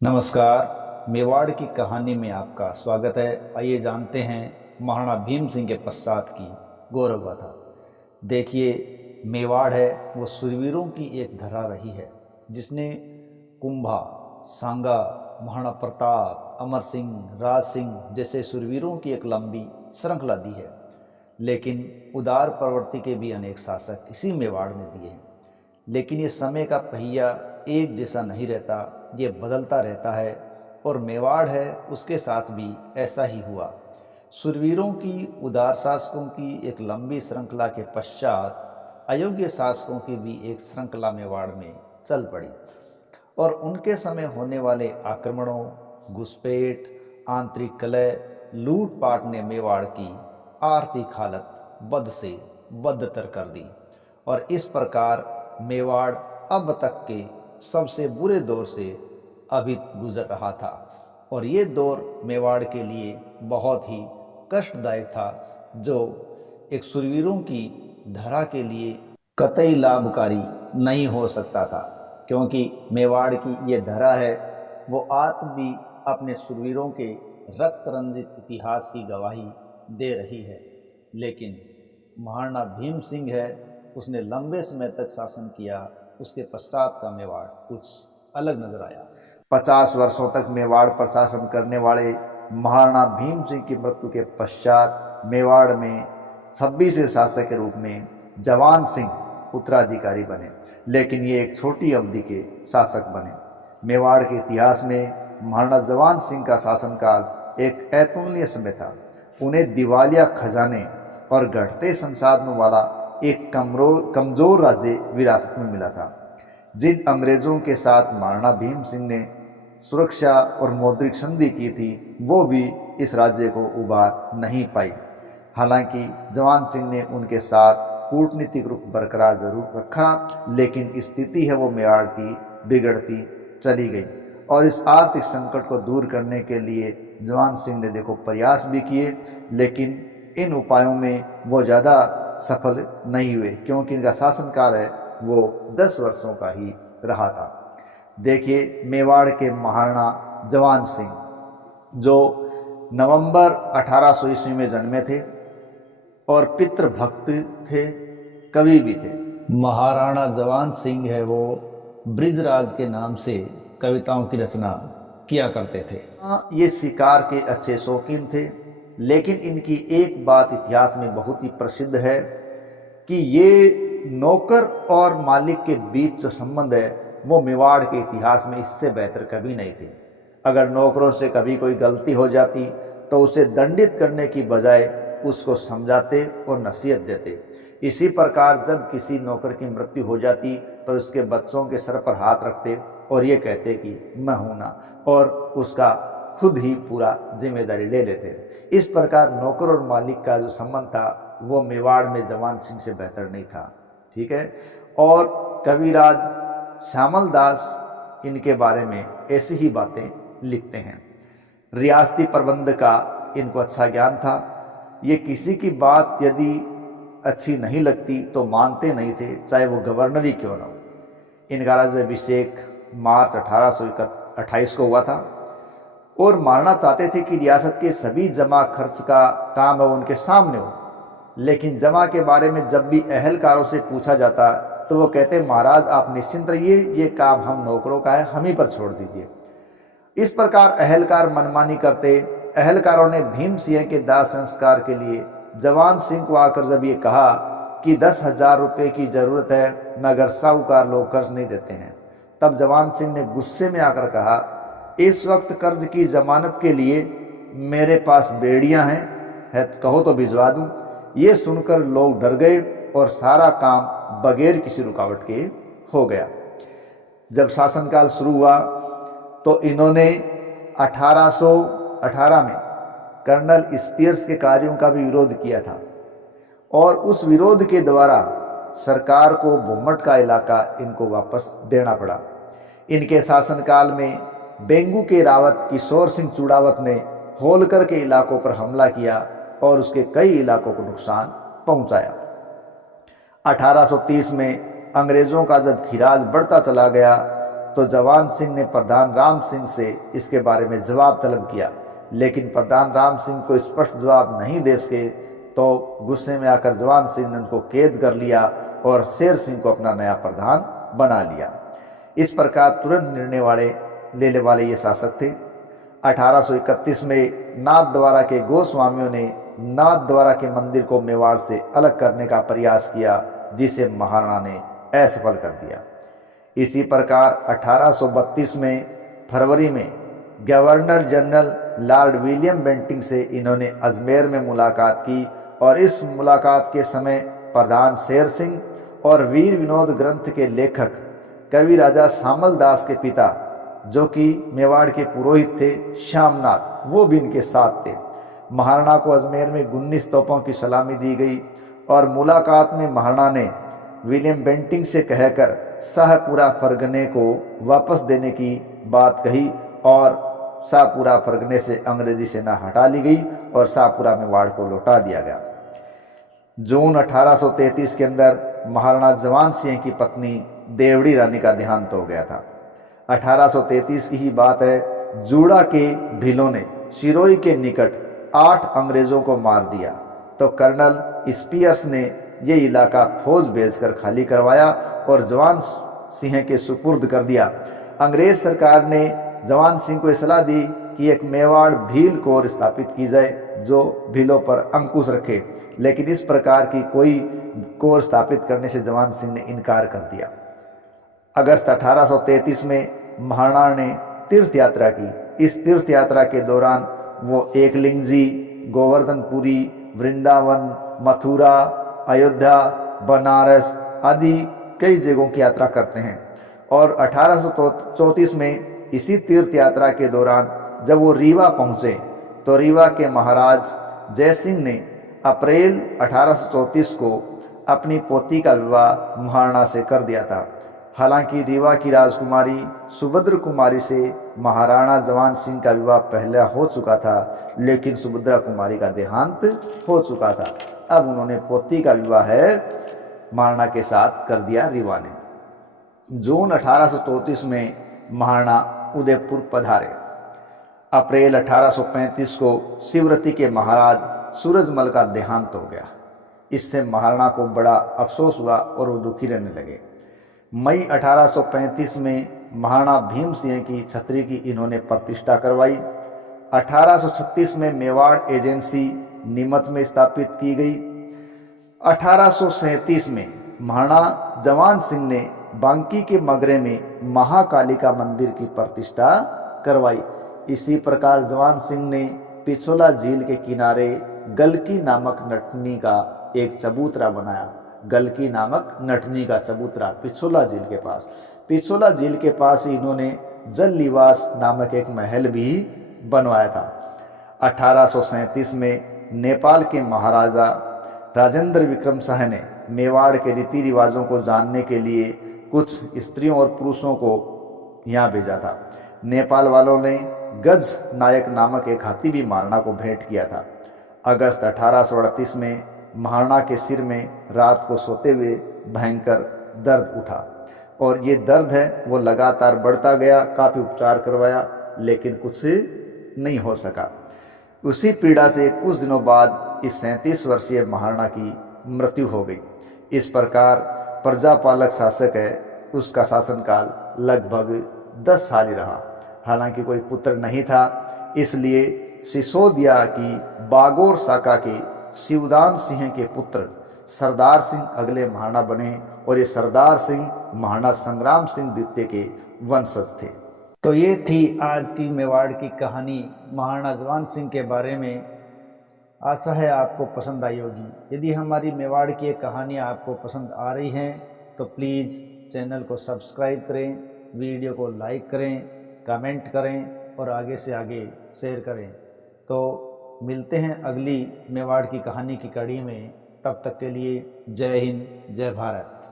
नमस्कार। मेवाड़ की कहानी में आपका स्वागत है। आइए जानते हैं महाराणा भीम सिंह के पश्चात की गौरव गाथा। देखिए, मेवाड़ है वो शूरवीरों की एक धरा रही है जिसने कुंभा, सांगा, महाराणा प्रताप, अमर सिंह, राज सिंह जैसे शूरवीरों की एक लंबी श्रृंखला दी है। लेकिन उदार प्रवृत्ति के भी अनेक शासक इसी मेवाड़ ने दिए हैं। लेकिन ये समय का पहिया एक जैसा नहीं रहता, ये बदलता रहता है। और मेवाड़ है उसके साथ भी ऐसा ही हुआ। शूरवीरों की, उदार शासकों की एक लंबी श्रृंखला के पश्चात अयोग्य शासकों की भी एक श्रृंखला मेवाड़ में चल पड़ी। और उनके समय होने वाले आक्रमणों, घुसपैठ, आंतरिक कलह, लूटपाट ने मेवाड़ की आर्थिक हालत बद से बदतर कर दी। और इस प्रकार मेवाड़ अब तक के सबसे बुरे दौर से अभी गुजर रहा था। और ये दौर मेवाड़ के लिए बहुत ही कष्टदायक था, जो एक शूरवीरों की धरा के लिए कतई लाभकारी नहीं हो सकता था। क्योंकि मेवाड़ की ये धरा है वो आज भी अपने शूरवीरों के रक्त रंजित इतिहास की गवाही दे रही है। लेकिन महाराणा भीम सिंह है, उसने लंबे समय तक शासन किया। उसके पश्चात का मेवाड़ कुछ अलग नजर आया। 50 वर्षों तक मेवाड़ पर शासन करने वाले महाराणा भीम सिंह की मृत्यु के पश्चात मेवाड़ में 26वें शासक के रूप में जवान सिंह उत्तराधिकारी बने। लेकिन ये एक छोटी अवधि के शासक बने। मेवाड़ के इतिहास में महाराणा जवान सिंह का शासनकाल एक अतुलनीय समय था। उन्हें दिवालिया खजाने और घटते संसाधनों वाला एक कमजोर राज्य विरासत में मिला था। जिन अंग्रेजों के साथ महाराणा भीम सिंह ने सुरक्षा और मौद्रिक संधि की थी, वो भी इस राज्य को उबार नहीं पाई। हालांकि जवान सिंह ने उनके साथ कूटनीतिक रुख बरकरार जरूर रखा, लेकिन स्थिति है वो मेवाड़ की बिगड़ती चली गई। और इस आर्थिक संकट को दूर करने के लिए जवान सिंह ने देखो प्रयास भी किए, लेकिन इन उपायों में वो ज़्यादा सफल नहीं हुए, क्योंकि इनका शासनकाल है वो 10 वर्षों का ही रहा था। देखिए, मेवाड़ के महाराणा जवान सिंह जो नवंबर 1800 ईस्वी में जन्मे थे और पितृभक्त थे, कवि भी थे। महाराणा जवान सिंह है वो ब्रिजराज के नाम से कविताओं की रचना किया करते थे। ये शिकार के अच्छे शौकीन थे। लेकिन इनकी एक बात इतिहास में बहुत ही प्रसिद्ध है कि ये नौकर और मालिक के बीच जो संबंध है वो मेवाड़ के इतिहास में इससे बेहतर कभी नहीं थे। अगर नौकरों से कभी कोई गलती हो जाती तो उसे दंडित करने की बजाय उसको समझाते और नसीहत देते। इसी प्रकार जब किसी नौकर की मृत्यु हो जाती तो उसके बच्चों के सर पर हाथ रखते और ये कहते कि मैं हूं ना, और उसका खुद ही पूरा जिम्मेदारी ले लेते। इस प्रकार नौकर और मालिक का जो संबंध था वो मेवाड़ में जवान सिंह से बेहतर नहीं था। ठीक है। और कविराज श्यामल दास इनके बारे में ऐसी ही बातें लिखते हैं। रियासती प्रबंध का इनको अच्छा ज्ञान था। ये किसी की बात यदि अच्छी नहीं लगती तो मानते नहीं थे, चाहे वो गवर्नर ही क्यों ना हो। इनका राज्याभिषेक मार्च 1828 को हुआ था और महाराणा चाहते थे कि रियासत के सभी जमा खर्च का काम है उनके सामने हो। लेकिन जमा के बारे में जब भी अहलकारों से पूछा जाता तो वो कहते, महाराज आप निश्चिंत रहिए, ये काम हम नौकरों का है, हम ही पर छोड़ दीजिए। इस प्रकार अहलकार मनमानी करते। अहलकारों ने भीम सिंह के दाह संस्कार के लिए जवान सिंह को आकर जब ये कहा कि 10,000 रुपये की जरूरत है, मगर साहूकार लोग कर्ज नहीं देते हैं, तब जवान सिंह ने गुस्से में आकर कहा, इस वक्त कर्ज की जमानत के लिए मेरे पास बेड़ियां हैं, कहो तो भिजवा दूं। ये सुनकर लोग डर गए और सारा काम बगैर किसी रुकावट के हो गया। जब शासनकाल शुरू हुआ तो इन्होंने 1818 में कर्नल स्पीयर्स के कार्यों का भी विरोध किया था और उस विरोध के द्वारा सरकार को भूमट का इलाका इनको वापस देना पड़ा। इनके शासनकाल में बेंगू के रावत किशोर सिंह चूड़ावत ने होलकर के इलाकों पर हमला किया और उसके कई इलाकों को नुकसान पहुंचाया। 1830 में अंग्रेजों का जब खिराज बढ़ता चला गया तो जवान सिंह ने प्रधान राम सिंह से इसके बारे में जवाब तलब किया, लेकिन प्रधान राम सिंह को स्पष्ट जवाब नहीं दे सके। तो गुस्से में आकर जवान सिंह ने उनको कैद कर लिया और शेर सिंह को अपना नया प्रधान बना लिया। इस प्रकार तुरंत निर्णय लेने वाले ये शासक थे। 1831 में नाथद्वारा के गोस्वामियों ने नाथद्वारा के मंदिर को मेवाड़ से अलग करने का प्रयास किया, जिसे महाराणा ने असफल कर दिया। इसी प्रकार 1832 में फरवरी में governor general lord William Bentinck से इन्होंने अजमेर में मुलाकात की और इस मुलाकात के समय प्रधान शेर सिंह और वीर विनोद ग्रंथ के लेखक कवि राजा श्यामल दास के पिता, जो कि मेवाड़ के पुरोहित थे, श्यामनाथ, वो भी इनके साथ थे। महाराणा को अजमेर में 19 तोपों की सलामी दी गई और मुलाकात में महाराणा ने विलियम बेंटिंग से कहकर शाहपुरा फरगने को वापस देने की बात कही और शाहपुरा फरगने से अंग्रेजी सेना हटा ली गई और शाहपुरा मेवाड़ को लौटा दिया गया। जून 1833 के अंदर महाराणा जवान सिंह की पत्नी देवड़ी रानी का देहांत हो गया था। 1833 की ही बात है। जूड़ा के भीलों ने सिरोही के निकट 8 अंग्रेजों को मार दिया, तो कर्नल स्पीयर्स ने ये इलाका फौज भेजकर खाली करवाया और जवान सिंह के सुपुर्द कर दिया। अंग्रेज सरकार ने जवान सिंह को सलाह दी कि एक मेवाड़ भील कोर स्थापित की जाए जो भीलों पर अंकुश रखे, लेकिन इस प्रकार की कोई कोर स्थापित करने से जवान सिंह ने इनकार कर दिया। अगस्त 1833 में महाराणा ने तीर्थ यात्रा की। इस तीर्थ यात्रा के दौरान वो एकलिंगजी, गोवर्धनपुरी, वृंदावन, मथुरा, अयोध्या, बनारस आदि कई जगहों की यात्रा करते हैं। और 1834 में इसी तीर्थ यात्रा के दौरान जब वो रीवा पहुँचे तो रीवा के महाराज जयसिंह ने अप्रैल 1834 को अपनी पोती का विवाह महाराणा से कर दिया था। हालांकि रीवा की राजकुमारी सुभद्र कुमारी से महाराणा जवान सिंह का विवाह पहले हो चुका था, लेकिन सुभद्रा कुमारी का देहांत हो चुका था। अब उन्होंने पोती का विवाह है महाराणा के साथ कर दिया रीवा ने। जून 1834 में महाराणा उदयपुर पधारे। अप्रैल 1835 को शिवरती के महाराज सूरजमल का देहांत हो गया। इससे महाराणा को बड़ा अफसोस हुआ और वो दुखी रहने लगे। मई 1835 में महाराणा भीम सिंह की छतरी की इन्होंने प्रतिष्ठा करवाई। 1836 में मेवाड़ एजेंसी नीमच में स्थापित की गई। 1837 में महाराणा जवान सिंह ने बांकी के मगरे में महाकालिका मंदिर की प्रतिष्ठा करवाई। इसी प्रकार जवान सिंह ने पिछोला झील के किनारे गलकी नामक नटनी का एक चबूतरा बनाया। गलकी नामक नटनी का चबूतरा पिछोला झील के पास। पिछोला झील के पास ही इन्होंने जल निवास नामक एक महल भी बनवाया था। 1837 में नेपाल के महाराजा राजेंद्र विक्रम शाह ने मेवाड़ के रीति रिवाजों को जानने के लिए कुछ स्त्रियों और पुरुषों को यहाँ भेजा था। नेपाल वालों ने गज नायक नामक एक हाथी भी महाराणा को भेंट किया था। अगस्त 1838 में महाराणा के सिर में रात को सोते हुए भयंकर दर्द उठा और ये दर्द है वो लगातार बढ़ता गया। काफ़ी उपचार करवाया लेकिन कुछ नहीं हो सका। उसी पीड़ा से कुछ दिनों बाद इस 37 वर्षीय महाराणा की मृत्यु हो गई। इस प्रकार प्रजापालक शासक है, उसका शासनकाल लगभग 10 साल ही रहा। हालांकि कोई पुत्र नहीं था, इसलिए सिसोदिया की बागोर शाखा के शिवदान सिंह के पुत्र सरदार सिंह अगले महाराणा बने और ये सरदार सिंह महाराणा संग्राम सिंह द्वितीय के वंशज थे। तो ये थी आज की मेवाड़ की कहानी महाराणा जवान सिंह के बारे में। आशा है आपको पसंद आई होगी। यदि हमारी मेवाड़ की कहानियाँ आपको पसंद आ रही हैं तो प्लीज़ चैनल को सब्सक्राइब करें, वीडियो को लाइक करें, कमेंट करें और आगे से आगे शेयर करें। तो मिलते हैं अगली मेवाड़ की कहानी की कड़ी में। तब तक के लिए जय हिंद, जय भारत।